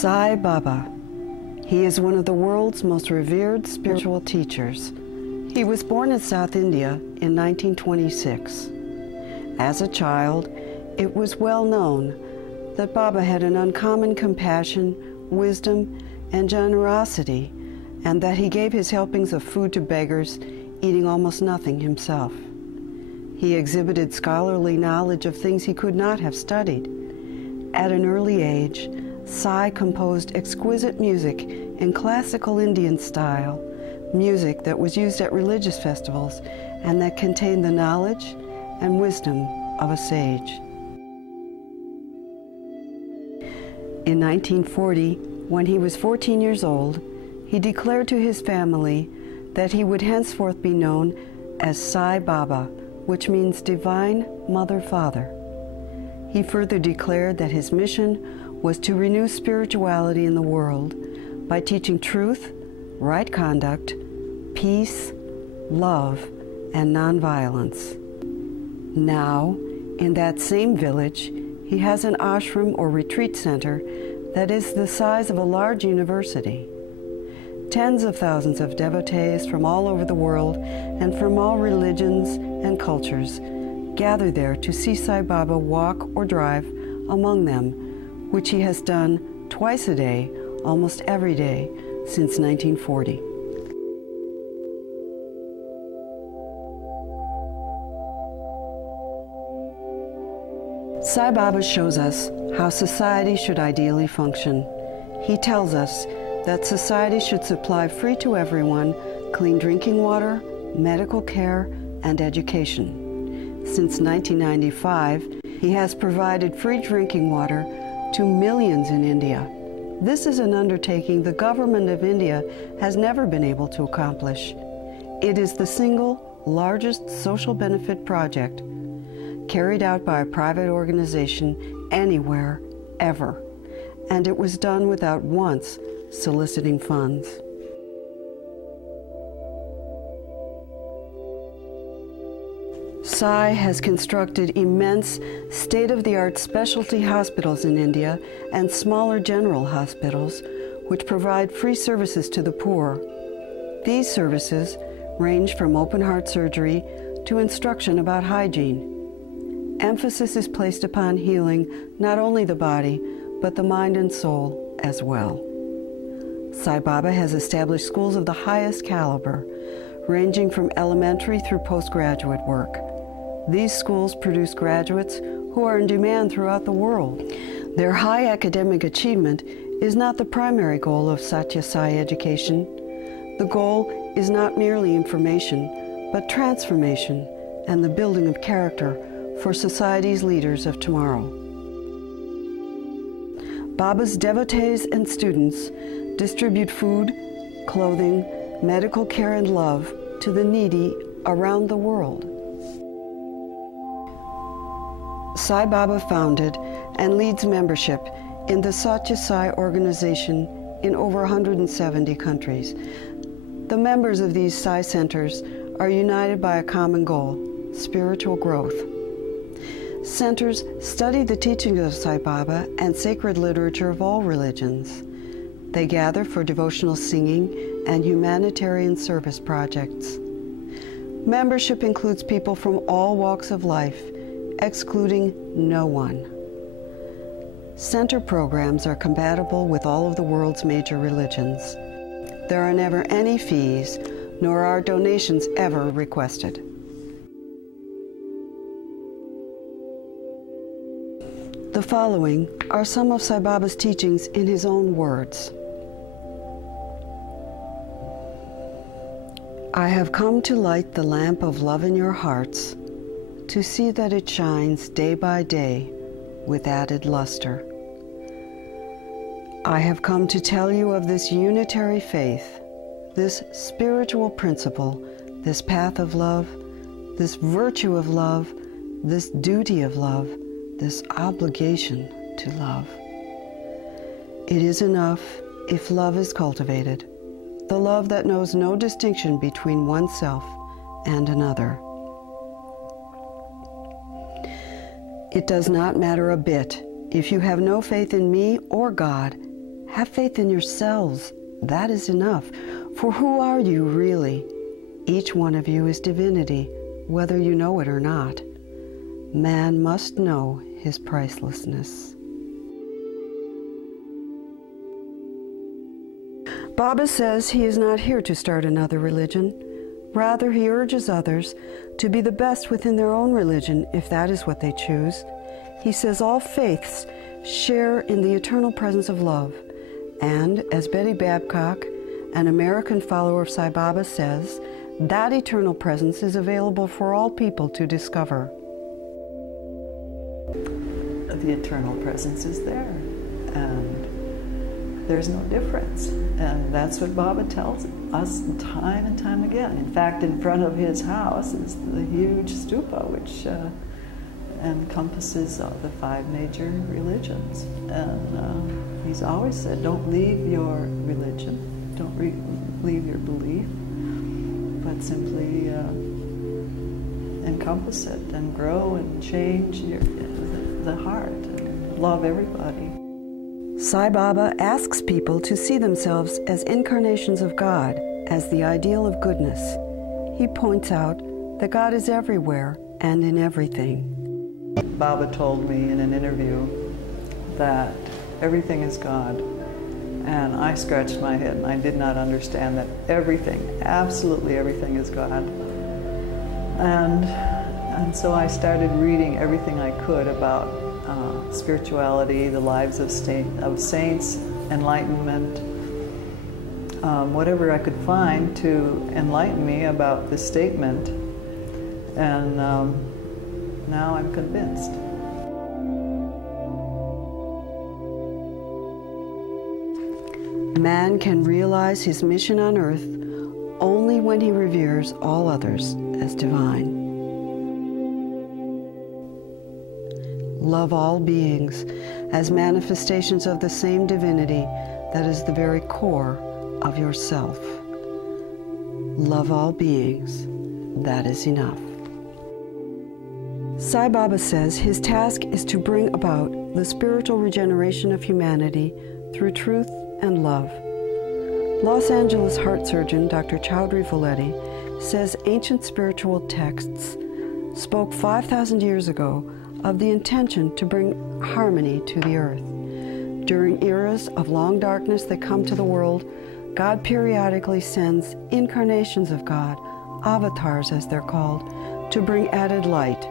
Sai Baba. He is one of the world's most revered spiritual teachers. He was born in South India in 1926. As a child, it was well known that Baba had an uncommon compassion, wisdom, and generosity, and that he gave his helpings of food to beggars, eating almost nothing himself. He exhibited scholarly knowledge of things he could not have studied. At an early age, Sai composed exquisite music in classical Indian style, music that was used at religious festivals and that contained the knowledge and wisdom of a sage. In 1940, when he was 14 years old, he declared to his family that he would henceforth be known as Sai Baba, which means Divine Mother Father. He further declared that his mission was to renew spirituality in the world by teaching truth, right conduct, peace, love, and nonviolence. Now, in that same village, he has an ashram or retreat center that is the size of a large university. Tens of thousands of devotees from all over the world and from all religions and cultures gather there to see Sai Baba walk or drive among them, which he has done twice a day, almost every day, since 1940. Sai Baba shows us how society should ideally function. He tells us that society should supply free to everyone clean drinking water, medical care, and education. Since 1995, he has provided free drinking water to millions in India. This is an undertaking the government of India has never been able to accomplish. It is the single largest social benefit project carried out by a private organization anywhere, ever, and it was done without once soliciting funds. Sai has constructed immense state-of-the-art specialty hospitals in India and smaller general hospitals, which provide free services to the poor. These services range from open-heart surgery to instruction about hygiene. Emphasis is placed upon healing not only the body, but the mind and soul as well. Sai Baba has established schools of the highest caliber, ranging from elementary through postgraduate work. These schools produce graduates who are in demand throughout the world. Their high academic achievement is not the primary goal of Satya Sai education. The goal is not merely information, but transformation and the building of character for society's leaders of tomorrow. Baba's devotees and students distribute food, clothing, medical care, and love to the needy around the world. Sai Baba founded and leads membership in the Satya Sai organization in over 170 countries. The members of these Sai centers are united by a common goal: spiritual growth. Centers study the teachings of Sai Baba and sacred literature of all religions. They gather for devotional singing and humanitarian service projects. Membership includes people from all walks of life, excluding no one. Center programs are compatible with all of the world's major religions. There are never any fees, nor are donations ever requested. The following are some of Sai Baba's teachings in his own words. I have come to light the lamp of love in your hearts, to see that it shines day by day with added luster. I have come to tell you of this unitary faith, this spiritual principle, this path of love, this virtue of love, this duty of love, this obligation to love. It is enough if love is cultivated, the love that knows no distinction between oneself and another. It does not matter a bit if you have no faith in me or God, Have faith in yourselves. That is enough. For who are you really? Each one of you is divinity, whether you know it or not. Man must know his pricelessness. Baba says he is not here to start another religion. Rather, he urges others to be the best within their own religion, if that is what they choose. He says all faiths share in the eternal presence of love. And, as Betty Babcock, an American follower of Sai Baba, says, that eternal presence is available for all people to discover. The eternal presence is there, and there's no difference. And that's what Baba tells us time and time again. In fact, in front of his house is the huge stupa, which encompasses the 5 major religions. And he's always said, don't leave your religion, don't leave your belief, but simply encompass it and grow and change the heart and love everybody. Sai Baba asks people to see themselves as incarnations of God, as the ideal of goodness. He points out that God is everywhere and in everything. Baba told me in an interview that everything is God, and I scratched my head and I did not understand that everything, absolutely everything is God. And so I started reading everything I could about spirituality, the lives of saints, enlightenment, whatever I could find to enlighten me about this statement. And now I'm convinced. Man can realize his mission on earth only when he reveres all others as divine. Love all beings as manifestations of the same divinity that is the very core of yourself. Love all beings, that is enough. Sai Baba says his task is to bring about the spiritual regeneration of humanity through truth and love. Los Angeles heart surgeon Dr. Chowdhury Voletti says ancient spiritual texts spoke 5,000 years ago of the intention to bring harmony to the earth. During eras of long darkness that come to the world, God periodically sends incarnations of God, avatars as they're called, to bring added light.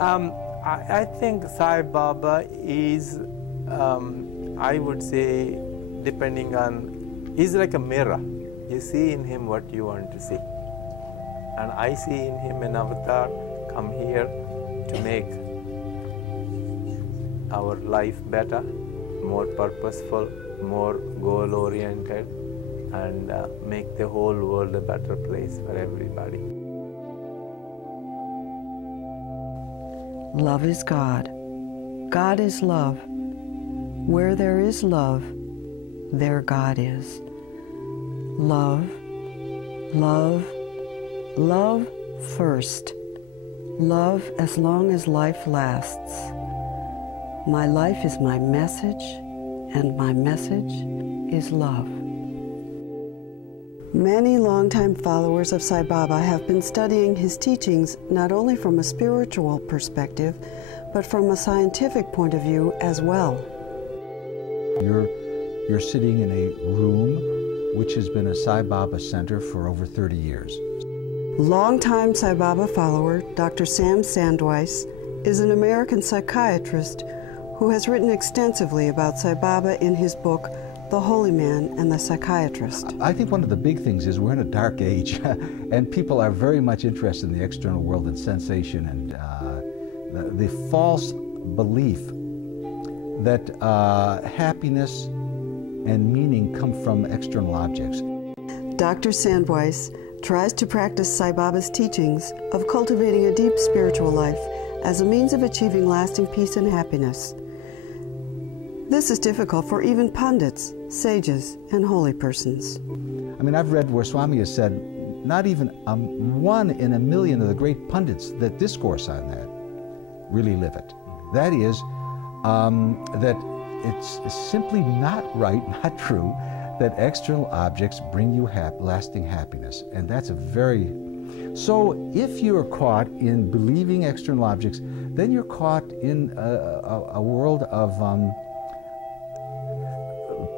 I think Sai Baba is, I would say, depending on, he's like a mirror. You see in him what you want to see. And I see in him an avatar come here to make our life better, more purposeful, more goal-oriented, and make the whole world a better place for everybody. Love is God. God is love. Where there is love, there God is. Love, love, love first. Love as long as life lasts. My life is my message, and my message is love. Many longtime followers of Sai Baba have been studying his teachings not only from a spiritual perspective, but from a scientific point of view as well. You're sitting in a room which has been a Sai Baba center for over 30 years. Longtime Sai Baba follower Dr. Sam Sandweiss is an American psychiatrist who has written extensively about Sai Baba in his book, The Holy Man and the Psychiatrist. I think one of the big things is we're in a dark age, and people are very much interested in the external world and sensation and the false belief that happiness and meaning come from external objects. Dr. Sandweiss tries to practice Sai Baba's teachings of cultivating a deep spiritual life as a means of achieving lasting peace and happiness. This is difficult for even pundits, sages, and holy persons. I mean, I've read where Swami has said not even 1 in a million of the great pundits that discourse on that really live it. That is, that it's simply not right, not true, that external objects bring you lasting happiness. And that's a very... So if you're caught in believing external objects, then you're caught in a world of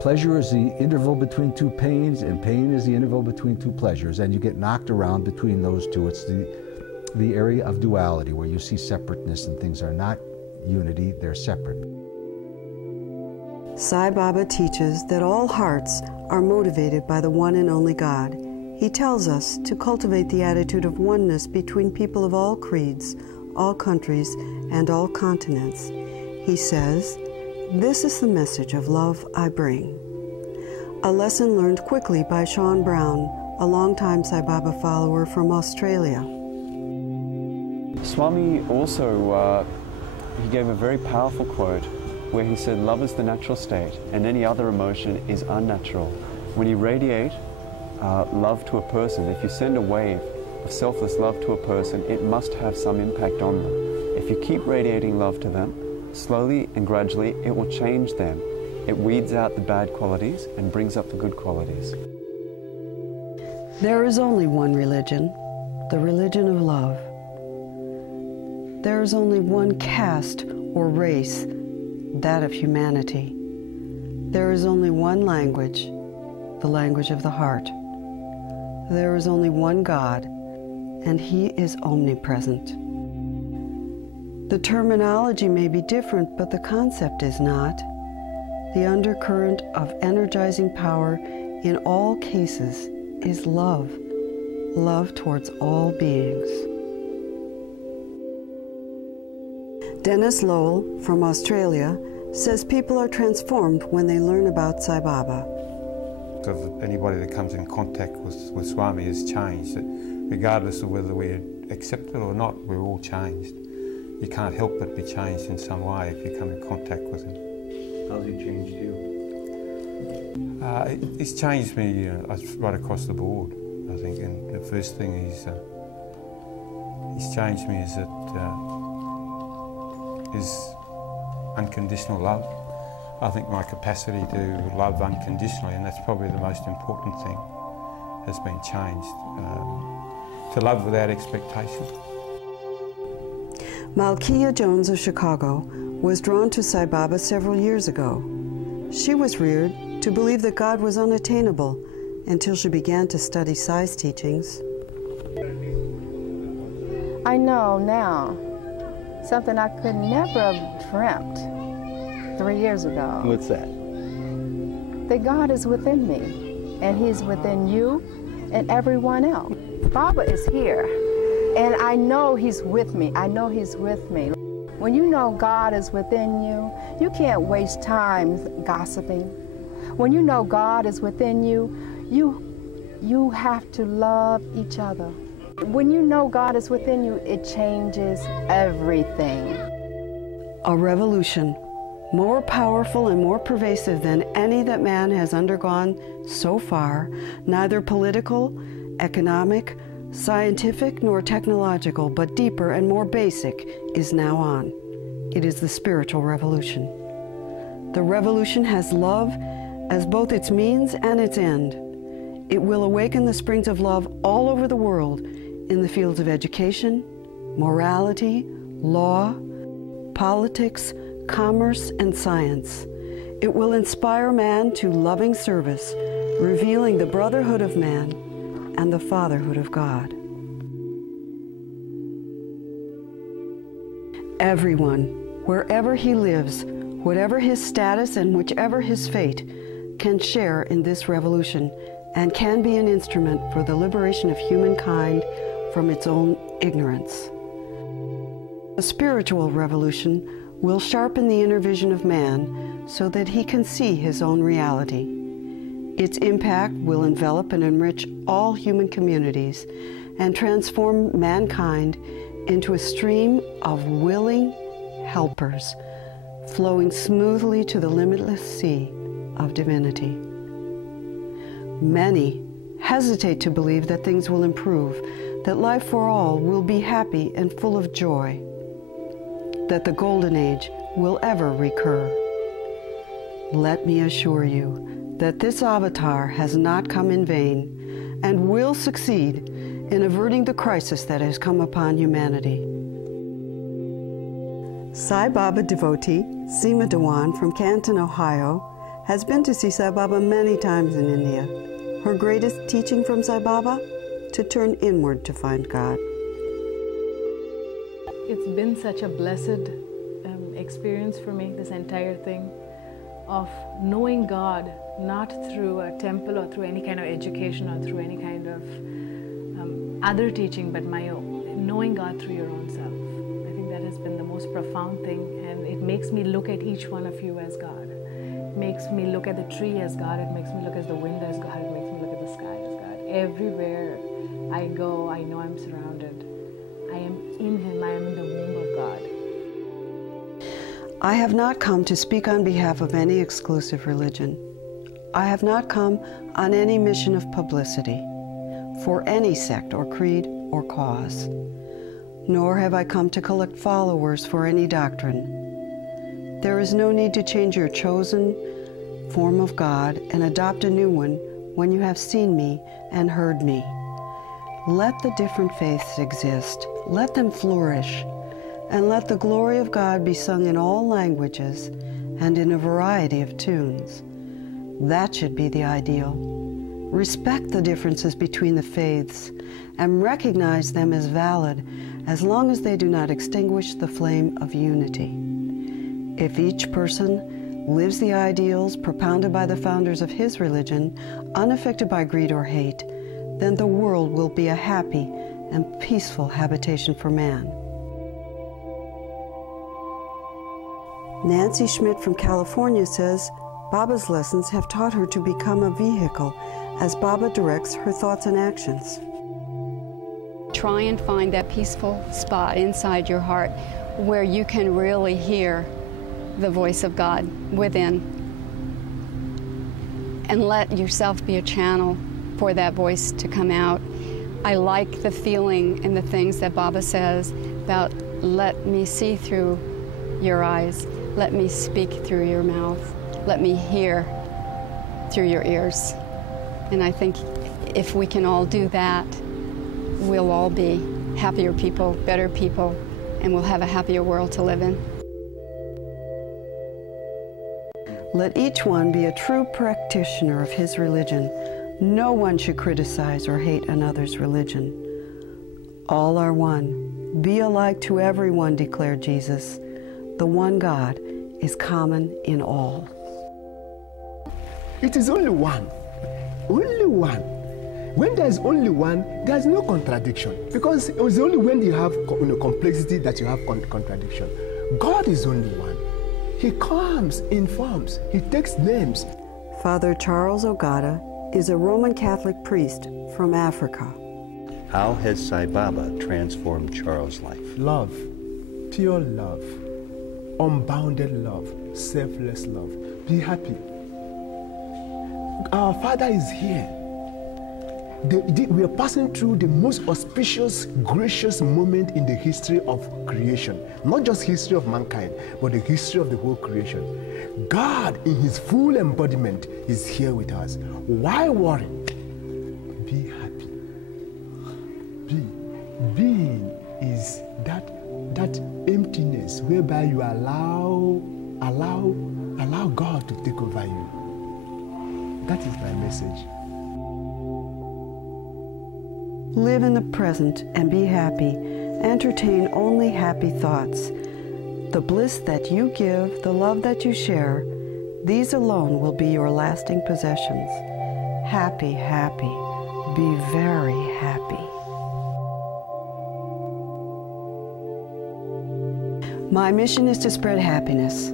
pleasure is the interval between two pains, and pain is the interval between two pleasures, and you get knocked around between those two. It's the area of duality, where you see separateness and things are not unity, they're separate. Sai Baba teaches that all hearts are motivated by the one and only God. He tells us to cultivate the attitude of oneness between people of all creeds, all countries, and all continents. He says, "This is the message of love I bring." A lesson learned quickly by Sean Brown, a longtime Sai Baba follower from Australia. Swami also, he gave a very powerful quote where he said, "Love is the natural state and any other emotion is unnatural." When you radiate love to a person, if you send a wave of selfless love to a person, it must have some impact on them. If you keep radiating love to them, slowly and gradually it will change them. It weeds out the bad qualities and brings up the good qualities. There is only one religion, the religion of love. There is only one caste or race, that of humanity. There is only one language, the language of the heart. There is only one God, and He is omnipresent. The terminology may be different, but the concept is not. The undercurrent of energizing power in all cases is love, love towards all beings. Dennis Lowell from Australia says people are transformed when they learn about Sai Baba. Of anybody that comes in contact with Swami has changed. That regardless of whether we accept it or not, we're all changed. You can't help but be changed in some way if you come in contact with him. How's he changed you? He's changed me right across the board, I think. And the first thing he's changed me is that is unconditional love. I think my capacity to love unconditionally, and that's probably the most important thing, has been changed. To love without expectation. Malkia Jones of Chicago was drawn to Sai Baba several years ago. She was reared to believe that God was unattainable until she began to study Sai's teachings. I know now something I could never have dreamt 3 years ago. What's that? That God is within me, and He's within you and everyone else. Baba is here, and I know He's with me. I know He's with me. When you know God is within you, you can't waste time gossiping. When you know God is within you, you have to love each other. When you know God is within you, it changes everything. A revolution more powerful and more pervasive than any that man has undergone so far, neither political, economic, scientific, nor technological, but deeper and more basic, is now on. It is the spiritual revolution. The revolution has love as both its means and its end. It will awaken the springs of love all over the world in the fields of education, morality, law, politics, commerce, and science. It will inspire man to loving service, revealing the brotherhood of man and the fatherhood of God. Everyone, wherever he lives, whatever his status and whichever his fate, can share in this revolution and can be an instrument for the liberation of humankind from its own ignorance. A spiritual revolution will sharpen the inner vision of man so that he can see his own reality. Its impact will envelop and enrich all human communities and transform mankind into a stream of willing helpers flowing smoothly to the limitless sea of divinity. Many hesitate to believe that things will improve, that life for all will be happy and full of joy, that the golden age will ever recur. Let me assure you that this avatar has not come in vain and will succeed in averting the crisis that has come upon humanity. Sai Baba devotee Seema Dewan from Canton, Ohio, has been to see Sai Baba many times in India. Her greatest teaching from Sai Baba? To turn inward to find God. It's been such a blessed experience for me, this entire thing, of knowing God not through a temple or through any kind of education or through any kind of other teaching, but my own. Knowing God through your own self. I think that has been the most profound thing, and it makes me look at each one of you as God. It makes me look at the tree as God. It makes me look at the wind as God. It makes me look at the sky as God. Everywhere I go, I know I'm surrounded. I am in Him. I am in the womb of God. I have not come to speak on behalf of any exclusive religion. I have not come on any mission of publicity for any sect or creed or cause. Nor have I come to collect followers for any doctrine. There is no need to change your chosen form of God and adopt a new one when you have seen me and heard me. Let the different faiths exist. Let them flourish. And let the glory of God be sung in all languages and in a variety of tunes. That should be the ideal. Respect the differences between the faiths and recognize them as valid as long as they do not extinguish the flame of unity. If each person lives the ideals propounded by the founders of his religion, unaffected by greed or hate, then the world will be a happy and peaceful habitation for man. Nancy Schmidt from California says, Baba's lessons have taught her to become a vehicle as Baba directs her thoughts and actions. Try and find that peaceful spot inside your heart where you can really hear the voice of God within. And let yourself be a channel for that voice to come out. I like the feeling and the things that Baba says about let me see through your eyes, let me speak through your mouth, let me hear through your ears. And I think if we can all do that, we'll all be happier people, better people, and we'll have a happier world to live in. Let each one be a true practitioner of his religion. No one should criticize or hate another's religion. All are one. Be alike to everyone, declared Jesus. The one God is common in all. It is only one. Only one. When there's only one, there's no contradiction. Because it's only when you have complexity that you have contradiction. God is only one. He comes in forms. He takes names. Father Charles Ogata is a Roman Catholic priest from Africa. How has Sai Baba transformed Charles' life? Love, pure love, unbounded love, selfless love. Be happy. Our Father is here. We are passing through the most auspicious, gracious moment in the history of creation. Not just history of mankind, but the history of the whole creation. God, in His full embodiment, is here with us. Why worry? Be happy. Being is that emptiness whereby you allow God to take over you. That is my message. Live in the present and be happy. Entertain only happy thoughts. The bliss that you give, the love that you share, these alone will be your lasting possessions. Happy, happy. Be very happy. My mission is to spread happiness.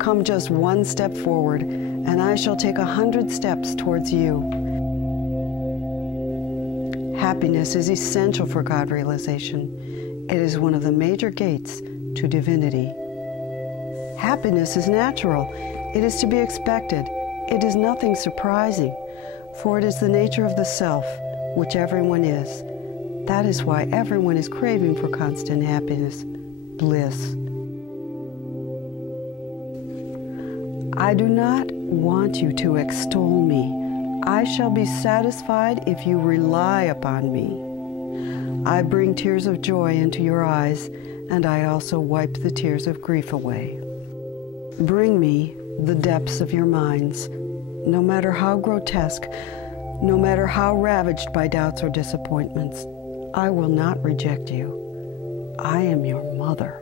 Come just one step forward, and I shall take 100 steps towards you. Happiness is essential for God realization. It is one of the major gates to divinity. Happiness is natural. It is to be expected. It is nothing surprising, for it is the nature of the self, which everyone is. That is why everyone is craving for constant happiness, bliss. I do not want you to extol me. I shall be satisfied if you rely upon me. I bring tears of joy into your eyes, and I also wipe the tears of grief away. Bring me the depths of your minds, no matter how grotesque, no matter how ravaged by doubts or disappointments. I will not reject you. I am your mother.